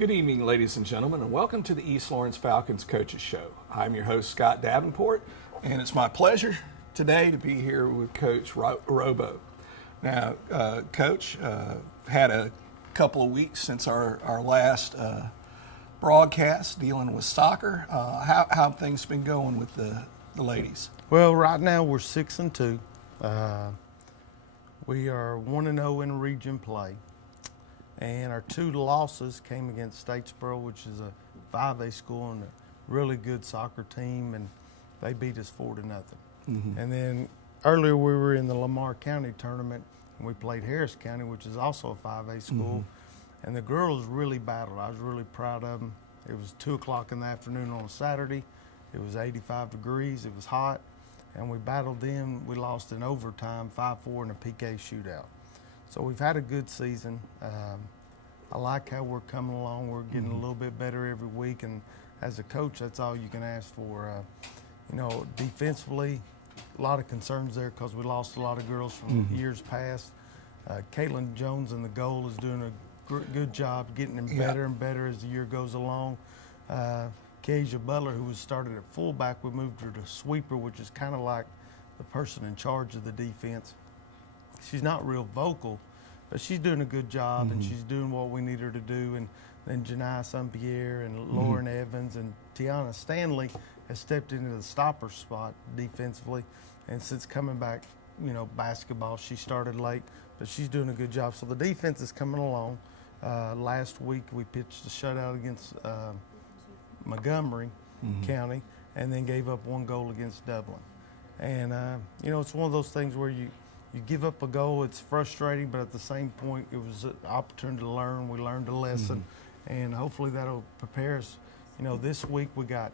Good evening, ladies and gentlemen, and welcome to the East Lawrence Falcons Coaches Show. I'm your host, Scott Davenport, and it's my pleasure today to be here with Coach Robo. Now, Coach, had a couple of weeks since our last broadcast dealing with soccer. How have things been going with the ladies? Well, right now we're 6-2. We are 1-0 in region play. And our two losses came against Statesboro, which is a 5A school and a really good soccer team, and they beat us 4-0. Mm-hmm. And then earlier we were in the Lamar County tournament, and we played Harris County, which is also a 5A school. Mm-hmm. And the girls really battled. I was really proud of them. It was 2 o'clock in the afternoon on a Saturday. It was 85 degrees. It was hot. And we battled them. We lost in overtime, 5-4 in a PK shootout. So we've had a good season. I like how we're coming along. We're getting a little bit better every week, and as a coach, that's all you can ask for. Defensively, a lot of concerns there because we lost a lot of girls from years past. Caitlin Jones in the goal is doing a good job getting them better and better as the year goes along. Keisha Butler, who was started at fullback, we moved her to sweeper, which is kind of like the person in charge of the defense. She's not real vocal, but she's doing a good job, and she's doing what we need her to do. And then Janai St-Pierre and Lauren Evans and Tiana Stanley has stepped into the stopper spot defensively. And since coming back, basketball, she started late, but she's doing a good job. So the defense is coming along. Last week we pitched a shutout against Montgomery County and then gave up 1 goal against Dublin. And, it's one of those things where you give up a goal, it's frustrating, but at the same point, it was an opportunity to learn. We learned a lesson, and hopefully that'll prepare us. This week we got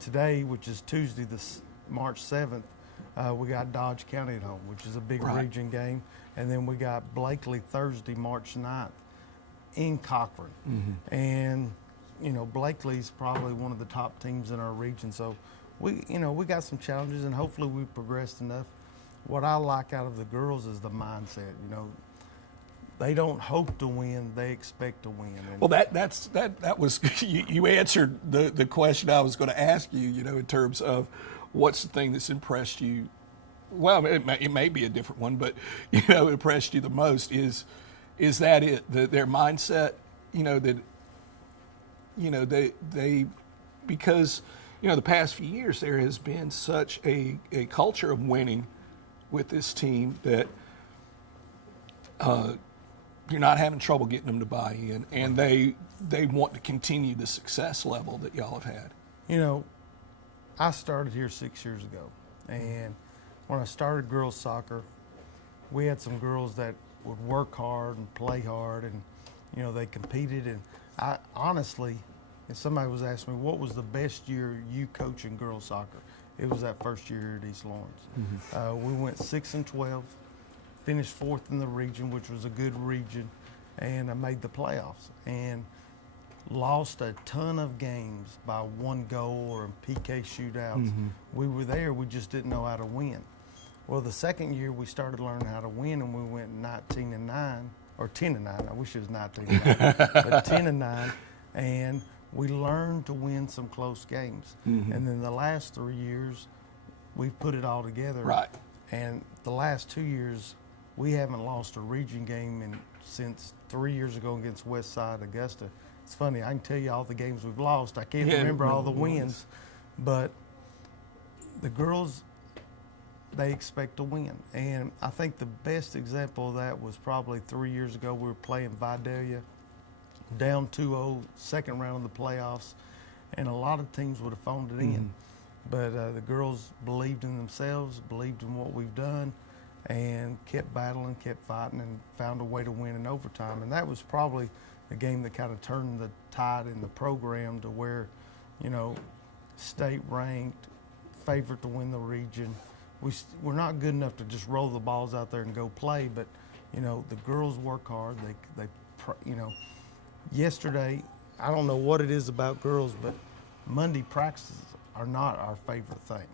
today, which is Tuesday, March 7th, we got Dodge County at home, which is a big region game. And then we got Blakely Thursday, March 9th in Cochran. And, Blakely's probably one of the top teams in our region. So we got some challenges, and hopefully we progressed enough. What I like out of the girls is the mindset. They don't hope to win; they expect to win. And well, that was you answered the question I was going to ask you. In terms of what's the thing that's impressed you. Well, it may be a different one, but impressed you the most is that their mindset. They because the past few years there has been such a culture of winning with this team that you're not having trouble getting them to buy in, and they want to continue the success level that y'all have had. I started here 6 years ago, and when I started girls soccer, we had some girls that would work hard and play hard, and they competed. And I honestly, if somebody was asking me what was the best year you coaching girls soccer, it was that first year here at East Lawrence. We went 6-12, finished 4th in the region, which was a good region, and I made the playoffs. And lost a ton of games by 1 goal or PK shootouts. We were there, we just didn't know how to win. Well, the second year we started learning how to win, and we went 19-9, or 10-9. I wish it was 19-9, but 10-9, and we learned to win some close games. And then the last 3 years, we've put it all together. Right. And the last 2 years, we haven't lost a region game since 3 years ago against Westside Augusta. It's funny, I can tell you all the games we've lost. I can't remember all the wins. But the girls, they expect to win. And I think the best example of that was probably 3 years ago. We were playing Vidalia, down 2-0, second round of the playoffs, and a lot of teams would have phoned it in. But the girls believed in themselves, believed in what we've done, and kept battling, kept fighting, and found a way to win in overtime. And that was probably the game that kind of turned the tide in the program to where, state ranked, favorite to win the region. We're not good enough to just roll the balls out there and go play, but, the girls work hard. They yesterday, I don't know what it is about girls, but Monday practices are not our favorite thing.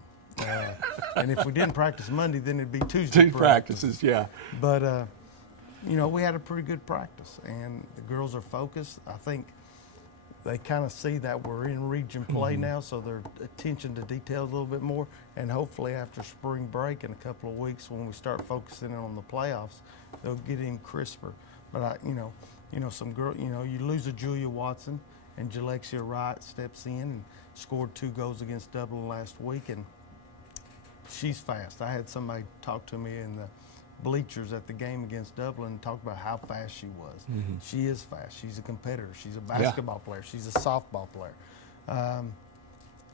And if we didn't practice Monday, then it'd be Tuesday practices, yeah. But, we had a pretty good practice, and the girls are focused. I think they kind of see that we're in region play now, so their attention to detail a little bit more. And hopefully after spring break in a couple of weeks, when we start focusing on the playoffs, they'll get in crisper. But some girl, you lose a Julia Watson, and Jalexia Wright steps in and scored 2 goals against Dublin last week, and she's fast. I had somebody talk to me in the bleachers at the game against Dublin and talk about how fast she was. She is fast. She's a competitor. She's a basketball player. She's a softball player.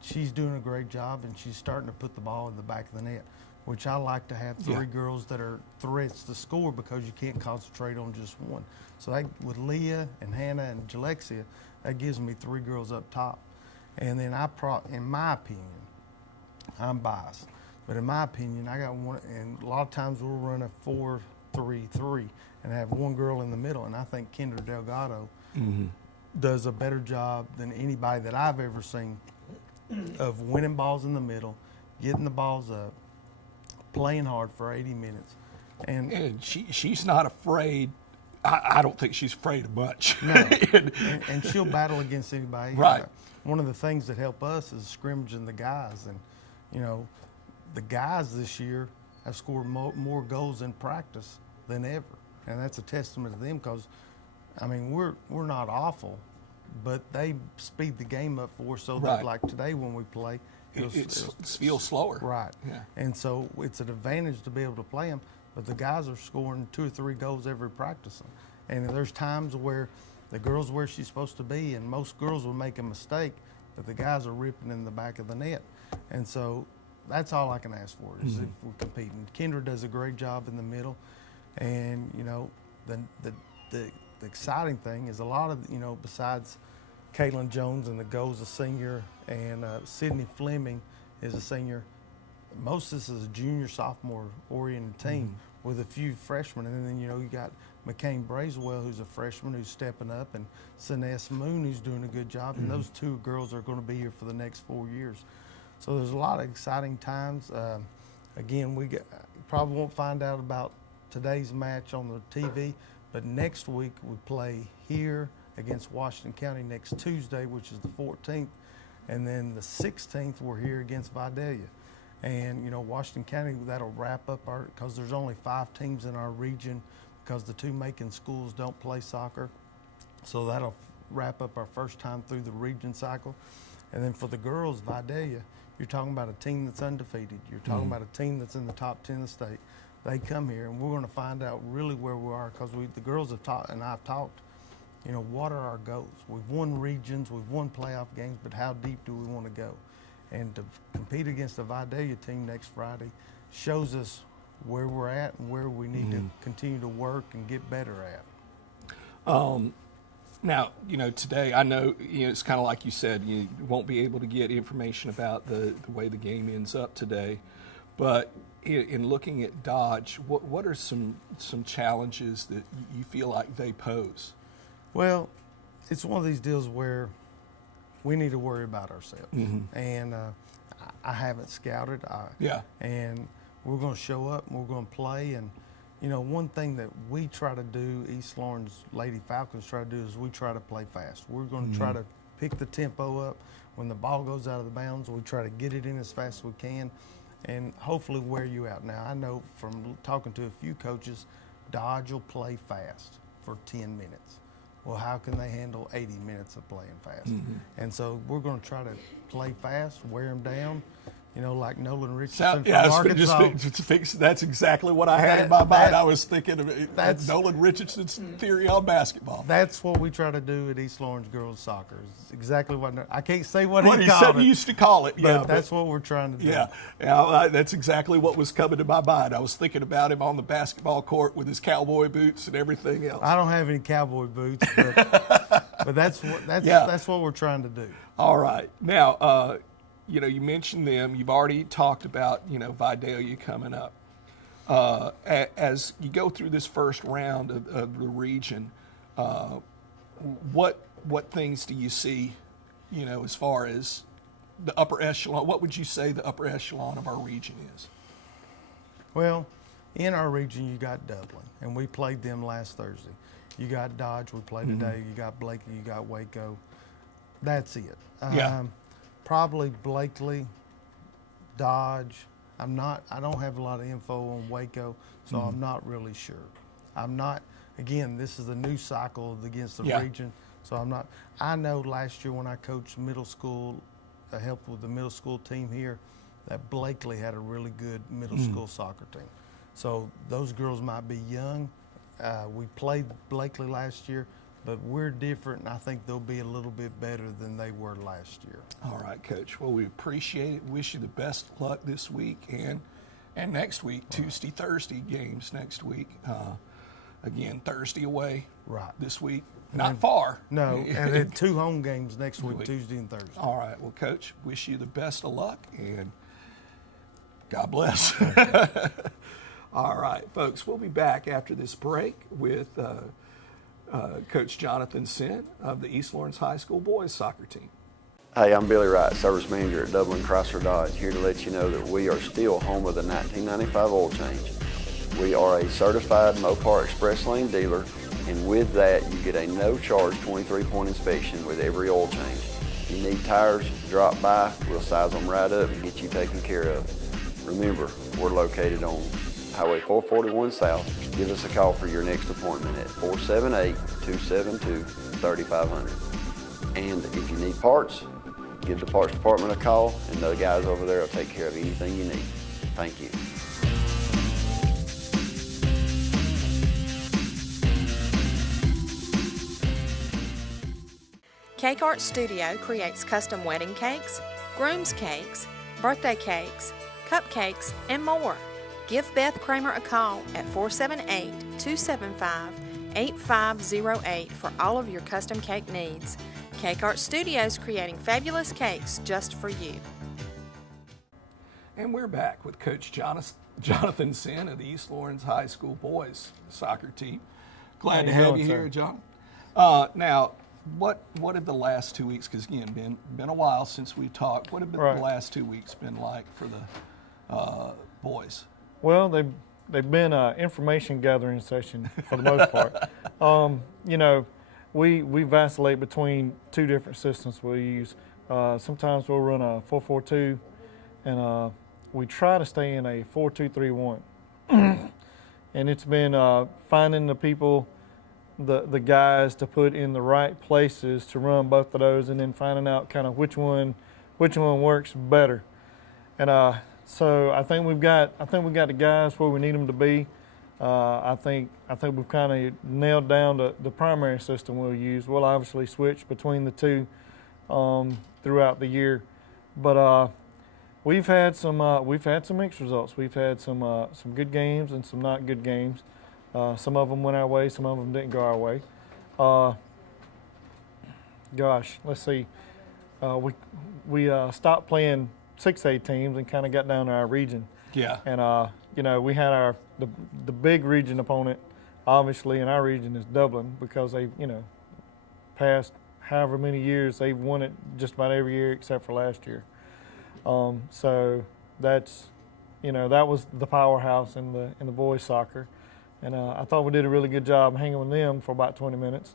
She's doing a great job, and she's starting to put the ball in the back of the net, which I like to have 3 girls that are threats to score because you can't concentrate on just one. So with Leah and Hannah and Jalexia, that gives me 3 girls up top. And then in my opinion, I'm biased, but in my opinion, I got one, and a lot of times we'll run a 4-3-3 and have one girl in the middle, and I think Kendra Delgado does a better job than anybody that I've ever seen of winning balls in the middle, getting the balls up, playing hard for 80 minutes. And she's not afraid. I don't think she's afraid of much. No, and she'll battle against anybody. Right. One of the things that help us is scrimmaging the guys, and the guys this year have scored more goals in practice than ever, and that's a testament to them because, we're not awful, but they speed the game up for us so that like today when we play, it feels slower. Right. Yeah. And so it's an advantage to be able to play them, but the guys are scoring 2 or 3 goals every practice. And there's times where the girl's where she's supposed to be, and most girls will make a mistake, but the guys are ripping in the back of the net. And so that's all I can ask for is if we're competing. Kendra does a great job in the middle, and the exciting thing is a lot of besides Caitlin Jones and the goal's a senior, and Sydney Fleming is a senior. Most of this is a junior, sophomore oriented team with a few freshmen, and then you got McCain Braswell, who's a freshman who's stepping up, and Siness Moon, who's doing a good job, and those 2 girls are going to be here for the next 4 years. So there's a lot of exciting times. Again, we probably won't find out about today's match on the TV, but next week we play here against Washington County next Tuesday, which is the 14th, and then the 16th we're here against Vidalia. And Washington County, that'll wrap up because there's only 5 teams in our region because the 2 Macon schools don't play soccer. So that'll wrap up our first time through the region cycle. And then for the girls, Vidalia, you're talking about a team that's undefeated. You're talking about a team that's in the top 10 of the state. They come here, and we're going to find out really where we are because the girls have taught, and I've talked, what are our goals? We've won regions, we've won playoff games, but how deep do we want to go? And to compete against the Vidalia team next Friday shows us where we're at and where we need to continue to work and get better at. Now, today I know, it's kind of like you said, you won't be able to get information about the way the game ends up today, but in looking at Dodge, what are some challenges that you feel like they pose? Well, it's one of these deals where we need to worry about ourselves. And I haven't scouted. And we're going to show up and we're going to play. And, one thing that we try to do, East Lawrence Lady Falcons try to do, is we try to play fast. We're going to try to pick the tempo up. When the ball goes out of the bounds, we try to get it in as fast as we can and hopefully wear you out. Now, I know from talking to a few coaches, Dodge will play fast for 10 minutes. Well, how can they handle 80 minutes of playing fast? And so we're going to try to play fast, wear them down, like Nolan Richardson from Arkansas. That's exactly what I had in my mind. I was thinking of Nolan Richardson's theory on basketball. That's what we try to do at East Lawrence girls soccer. It's exactly what I can't say what he he called said it. He used to call it. But that's what we're trying to do. Yeah, that's exactly what was coming to my mind. I was thinking about him on the basketball court with his cowboy boots and everything else. I don't have any cowboy boots, but that's what we're trying to do. All right. Now, you mentioned them. You've already talked about, Vidalia coming up. As you go through this first round of the region, what things do you see, as far as the upper echelon? What would you say the upper echelon of our region is? Well, in our region, you got Dublin, and we played them last Thursday. You got Dodge, we played today. You got Blakey, you got Waco. That's it. Yeah. Probably Blakely, Dodge. I don't have a lot of info on Waco, so I'm not really sure. I'm not, again, this is a new cycle against the region, so I'm not. I know last year when I coached middle school, I helped with the middle school team here, that Blakely had a really good middle school soccer team. So those girls might be young. We played Blakely last year, but we're different, and I think they'll be a little bit better than they were last year. All right, Coach. Well, we appreciate it. Wish you the best luck this week and next week. Tuesday, Thursday games next week. Again, Thursday away this week. Not far. No, and then 2 home games next week, Tuesday and Thursday. All right. Well, Coach, wish you the best of luck, and God bless. All right, folks, we'll be back after this break with Coach Jonathan Sin of the East Lawrence High School boys soccer team. Hey, I'm Billy Wright, Service Manager at Dublin Chrysler Dodge, here to let you know that we are still home of the 1995 oil change. We are a certified Mopar Express Lane dealer, and with that, you get a no-charge 23-point inspection with every oil change. If you need tires, drop by, we'll size them right up and get you taken care of. Remember, we're located on Highway 441 South. Give us a call for your next appointment at 478-272-3500. And if you need parts, give the parts department a call, and the guys over there will take care of anything you need. Thank you. Cake Art Studio creates custom wedding cakes, groom's cakes, birthday cakes, cupcakes, and more. Give Beth Kramer a call at 478-275-8508 for all of your custom cake needs. Cake Art Studios, creating fabulous cakes just for you. And we're back with Coach Jonathan Sin of the East Lawrence High School boys soccer team. Glad to have you here, John. Now, what have the last 2 weeks, because again, been a while since we talked, what have the last 2 weeks been like for the boys? Well, they've been an information gathering session for the most part. You know, we vacillate between 2 different systems we use. Sometimes we'll run a 4-4-2, and we try to stay in a 4-2-3-1. And it's been finding the people, the guys to put in the right places to run both of those, and then finding out kind of which one works better. And so I think we've got the guys where we need them to be. I think we've kind of nailed down the primary system we'll use. We'll obviously switch between the 2 throughout the year, but we've had some mixed results. We've had some good games and some not good games. Some of them went our way, some of them didn't go our way. Gosh, let's see. We stopped playing 6A teams and kind of got down to our region. Yeah. And you know, we had the big region opponent, obviously, in our region is Dublin, because they, you know, past however many years they've won it just about every year except for last year. So that's, you know, that was the powerhouse in the boys soccer, and I thought we did a really good job hanging with them for about 20 minutes.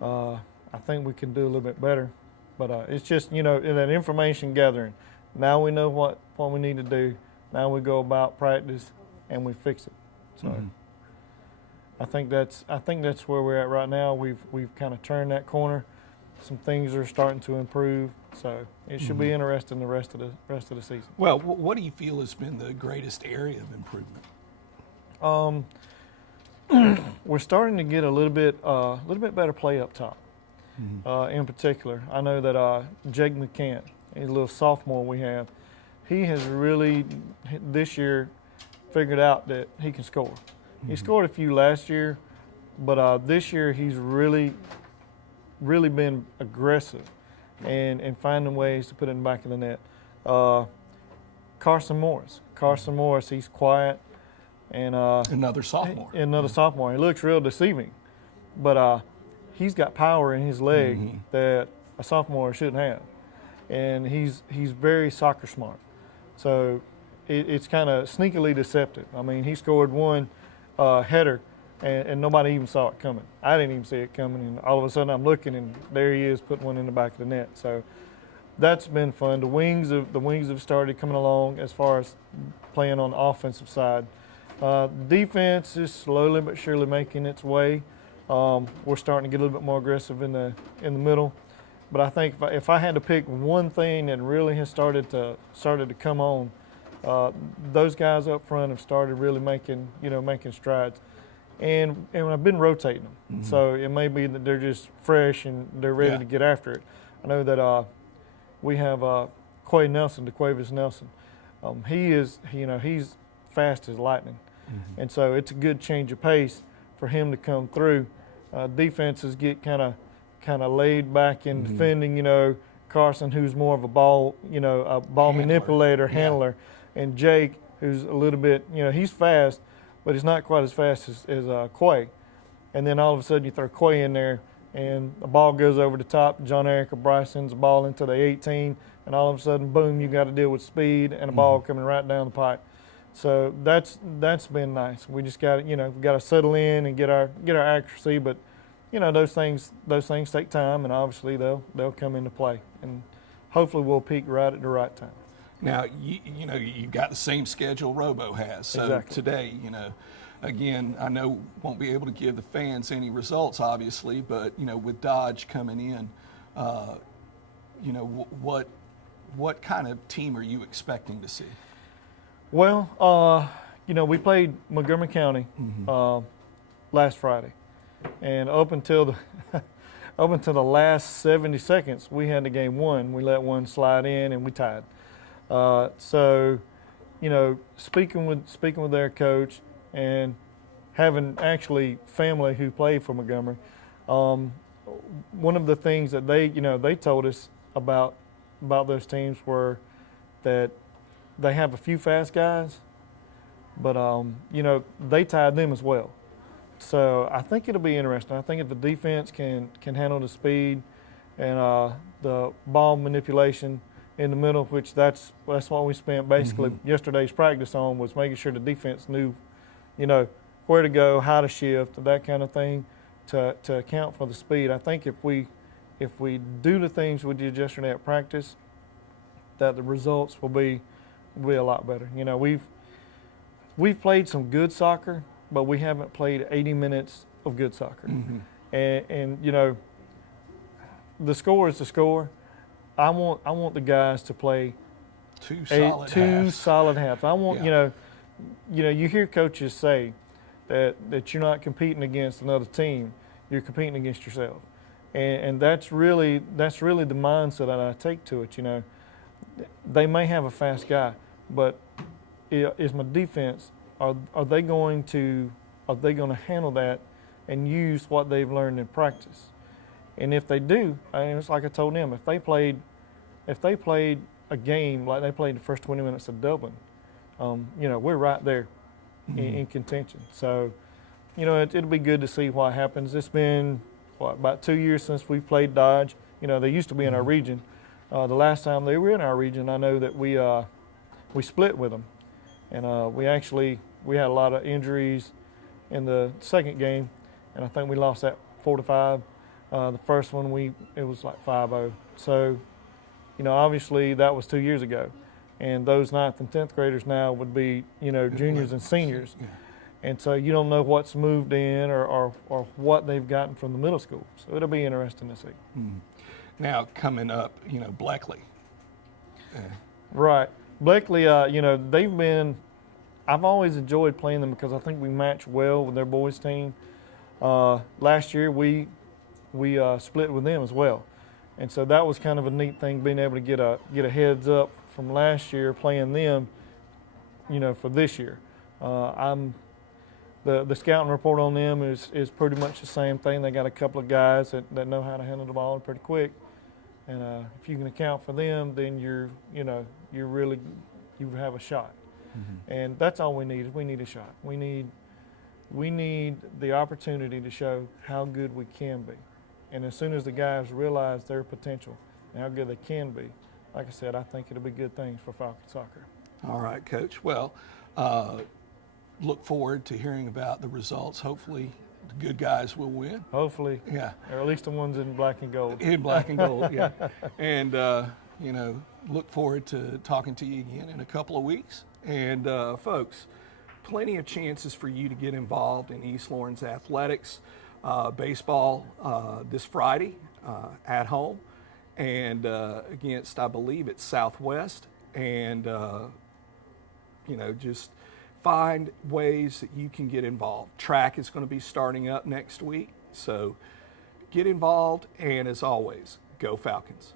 I think we can do a little bit better, but it's just, you know, in that information gathering. Now we know what we need to do. Now we go about practice and we fix it. So I think that's where we're at right now. We've kind of turned that corner. Some things are starting to improve. So it should be interesting the rest of the season. Well, what do you feel has been the greatest area of improvement? We're starting to get a little bit better play up top. In particular, I know that Jake McCann, a little sophomore we have, he has really this year figured out that he can score. He scored a few last year, but this year he's really been aggressive and finding ways to put it in the back of the net. Carson Morris, he's quiet, and another sophomore. Sophomore. He looks real deceiving, but he's got power in his leg that a sophomore shouldn't have, and he's very soccer smart. So it's kind of sneakily deceptive. I mean, he scored one header and nobody even saw it coming. I didn't even see it coming, and all of a sudden I'm looking, and there he is putting one in the back of the net. So that's been fun. The wings have started coming along as far as playing on the offensive side. Defense is slowly but surely making its way. We're starting to get a little bit more aggressive in the middle. But I think if I had to pick one thing that really has started to come on, those guys up front have started really making strides, and I've been rotating them. Mm-hmm. So it may be that they're just fresh and they're ready to get after it. I know that we have DeQuavis Nelson. He's fast as lightning, mm-hmm. and so it's a good change of pace for him to come through. Defenses get kind of laid back in mm-hmm. defending. Carson, who's more of a ball handler, and Jake, who's a little bit, he's fast, but he's not quite as fast as Quay. And then all of a sudden you throw Quay in there, and the ball goes over the top. John Eric or Bryce sends the ball into the 18, and all of a sudden, boom, you got to deal with speed and a ball coming right down the pipe. So that's been nice. We just got to settle in and get our accuracy, but those things take time, and obviously they'll come into play, and hopefully we'll peak right at the right time. Now you've got the same schedule Robo has. So exactly. Today, again, I know won't be able to give the fans any results, obviously, but with Dodge coming in, what kind of team are you expecting to see? Well, we played Montgomery County mm-hmm. Last Friday, and up until the last 70 seconds, we had the game won. We let one slide in, and we tied. So, speaking with their coach and having actually family who played for Montgomery, one of the things that they told us about those teams were that they have a few fast guys, but they tied them as well. So I think it'll be interesting. I think if the defense can handle the speed and the ball manipulation in the middle, which that's what we spent basically mm-hmm. yesterday's practice on, was making sure the defense knew, where to go, how to shift, that kind of thing, to account for the speed. I think if we do the things we did yesterday at practice, that the results will be a lot better. We've played some good soccer, but we haven't played 80 minutes of good soccer. Mm-hmm. And the score is the score. I want the guys to play two solid halves. I want you hear coaches say that you're not competing against another team, you're competing against yourself, and that's really the mindset that I take to it. They may have a fast guy, but is my defense, are they going to handle that and use what they've learned in practice? And if they do, it's like I told them, if they played a game like they played the first 20 minutes of Dublin, we're right there mm-hmm. in contention. So, it'll be good to see what happens. It's been about 2 years since we played Dodge. They used to be in our region. The last time they were in our region, I know that we split with them, and we had a lot of injuries in the second game, and I think we lost that 4-5. The first one it was like 5-0. So, obviously that was 2 years ago, and those 9th and 10th graders now would be juniors and seniors, and so you don't know what's moved in or what they've gotten from the middle school. So it'll be interesting to see. Mm-hmm. Now coming up, Bleckley. Right, Bleckley. They've been. I've always enjoyed playing them because I think we match well with their boys team. Last year we split with them as well, and so that was kind of a neat thing, being able to get a heads up from last year playing them, for this year. The scouting report on them is pretty much the same thing. They got a couple of guys that know how to handle the ball pretty quick, and if you can account for them, then you have a shot. Mm-hmm. And that's all we need. We need a shot. We need the opportunity to show how good we can be. And as soon as the guys realize their potential and how good they can be, like I said, I think it'll be good things for Falcon soccer. All right, Coach. Well, look forward to hearing about the results. Hopefully the good guys will win. Hopefully. Yeah. Or at least the ones in black and gold. In black and gold, yeah. And, you know, look forward to talking to you again in a couple of weeks. And, folks, plenty of chances for you to get involved in East Lawrence athletics. Baseball this Friday at home and against, I believe it's Southwest. And, you know, just find ways that you can get involved. Track is going to be starting up next week, so get involved, and as always, go Falcons.